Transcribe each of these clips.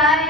Bye.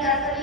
Gracias.